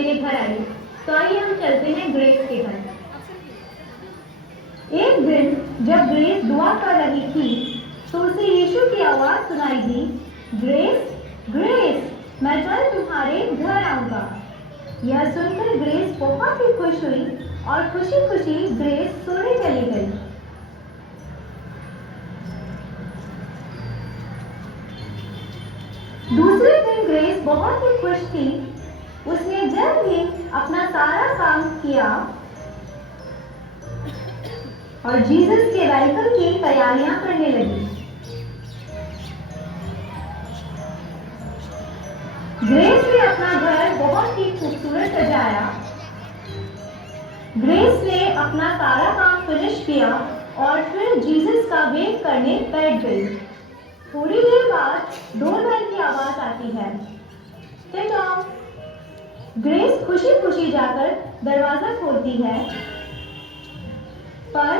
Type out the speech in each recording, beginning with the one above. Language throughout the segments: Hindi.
मेरे घर आई। तो आइए हम चलते हैं ग्रेस के घर। एक दिन जब ग्रेस दुआ कर रही थी तो उसे यीशु की आवाज सुनाई दी, ग्रेस, ग्रेस, मैं कल तुम्हारे घर आऊंगा। यह सुनकर ग्रेस बहुत ही खुश हुई और खुशी खुशी ग्रेस सोने चली गई। दूसरे दिन ग्रेस बहुत ही खुश थी। उसने जल्द ही अपना सारा काम किया और जीसस के वेलकम की तैयारियां करने लगी। ग्रेस ने अपना घर बहुत ही खूबसूरत सजाया। ग्रेस ने अपना सारा काम फिनिश किया और फिर जीसस का वेट करने बैठ गई। थोड़ी देर बाद डोरबेल की आवाज आती है। ग्रेस खुशी खुशी जाकर दरवाजा खोलती है, पर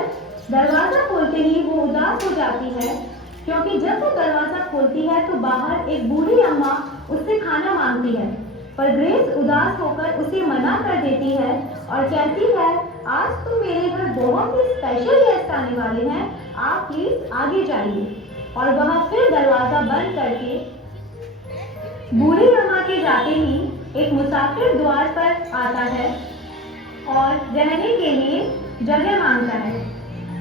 दरवाजा खोलते ही वो उदास हो जाती है क्योंकि जब वो दरवाजा खोलती है तो बाहर एक बूढ़ी अम्मा उससे खाना मांगती है। पर ग्रेस उदास होकर उसे मना कर देती है और कहती है, आज तो मेरे घर बहुत ही स्पेशल गेस्ट आने वाले हैं, आप प्लीज आगे जाइए। और वह फिर दरवाजा बंद करके बूढ़ी अम्मा के जाते ही एक मुसाफिर द्वार पर आता है और रहने के लिए जगह मांगता है।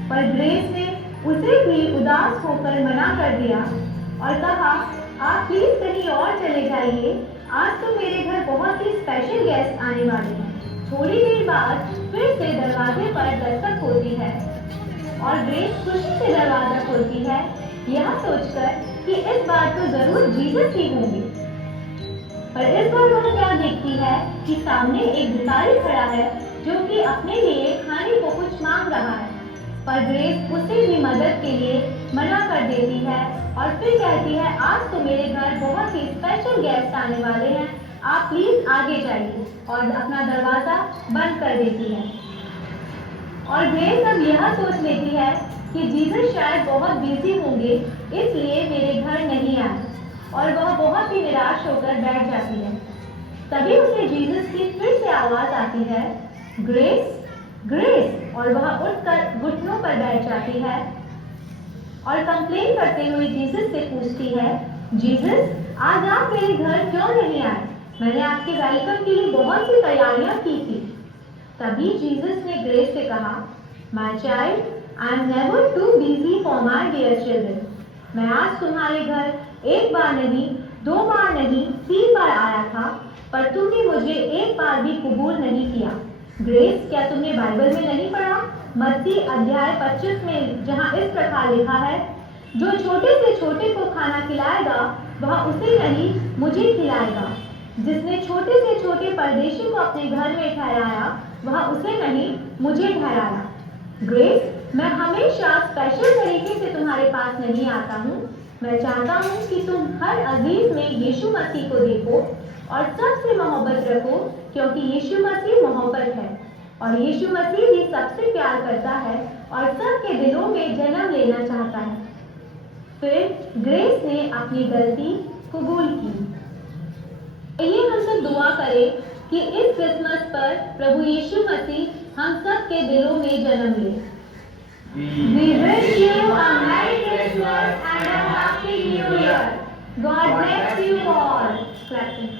पर ग्रेस ने उसे भी उदास होकर मना कर दिया और कहा, आप प्लीज कहीं और चले जाइए, आज तो मेरे घर बहुत ही स्पेशल गेस्ट आने वाले हैं। थोड़ी देर बाद फिर से दरवाजे पर दस्तक होती है और ग्रेस खुशी से दरवाजा खोलती है, यह सोचकर कि इस बार तो जरूर जीसस ही होंगे। पर इस बार वह क्या देखती है कि सामने एक भिखारी खड़ा है जो कि अपने लिए खाने को कुछ मांग रहा है। पर ग्रेस उसे भी मदद के लिए मना कर देती है और फिर कहती है, आज तो मेरे घर बहुत ही स्पेशल गेस्ट आने वाले हैं, आप प्लीज आगे जाइए। और अपना दरवाजा बंद कर देती है। और ग्रेस अब यह सोच लेती है कि जीसस शायद बहुत बिजी होंगे, इसलिए मेरे घर नहीं आए, और वह बहुत ही निराश होकर बैठ जाती है। तभी उसे जीसस की फिर से आवाज आती है, ग्रेस, ग्रेस, और वह उठकर घुटनों पर बैठ जाती है और कंप्लेन करते हुए जीसस से पूछती है, जीसस, आज आप मेरे घर क्यों नहीं आए? मैंने आपके वेलकम के लिए बहुत सी तैयारियां की थी। तभी जीसस ने ग्रेस से कहा, my child, I am never too busy for my dear children. मैं आज तुम्हारे घर एक बार नहीं, 2 बार नहीं, 3 बार आया था, पर तुमने मुझे एक बार भी कबूल नहीं किया। ग्रेस, क्या तुमने बाइबल में नहीं पढ़ा? मत्ती अध्याय 25 में जहाँ इस प्रकार लिखा है, जो छोटे से छोटे को खाना खिलाएगा वह उसे नहीं मुझे खिलाएगा। जिसने छोटे से छोटे परदेशी को अपने घर में ठहराया वह उसे नहीं मुझे ठहराया। ग्रेस, मैं हमेशा स्पेशल तरीके से तुम्हारे पास नहीं आता हूँ। मैं चाहता हूँ कि तुम हर अजीज में यीशु मसीह को देखो और सबसे मोहब्बत रखो, क्योंकि यीशु मसीह मोहब्बत है और यीशु मसीह भी सबसे प्यार करता है और सबके दिलों में जन्म लेना चाहता है। फिर ग्रेस ने अपनी गलती कबूल की। आइए हम सब दुआ करें कि इस क्रिसमस पर प्रभु यीशु मसीह हम सब के दिलों में जन्म ले। We wish you a Merry Christmas and a Happy New Year. God bless you all. Clapping.